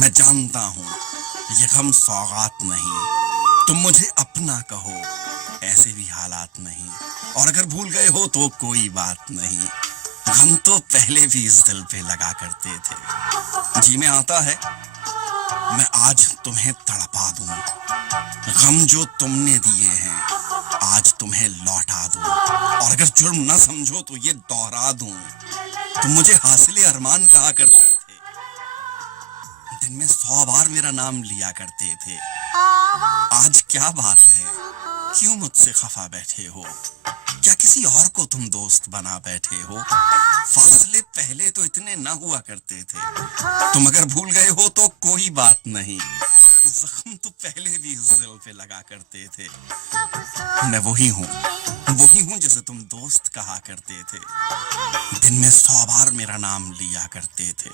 मैं जानता हूँ ये गम सौगात नहीं, तुम मुझे अपना कहो, ऐसे भी हालात नहीं। और अगर भूल गए हो तो कोई बात नहीं, गम तो पहले भी इस दिल पे लगा करते थे। जी में आता है मैं आज तुम्हें तड़पा दूं, गम जो तुमने दिए हैं आज तुम्हें लौटा दूं। और अगर जुर्म ना समझो तो ये दोहरा दूं, तुम मुझे हासिले अरमान कहा करते थे, दिन में 100 बार मेरा नाम लिया करते थे। आज क्या बात है, क्यों मुझसे खफा बैठे हो? क्या किसी और को तुम दोस्त बना बैठे हो? फासले पहले तो इतने ना हुआ करते थे। तुम अगर भूल गए हो तो कोई बात नहीं, जख्म तो पहले भी इस दिल पे लगा करते थे। मैं वही हूँ जिसे तुम दोस्त कहा करते थे, दिन में 100 बार मेरा नाम लिया करते थे।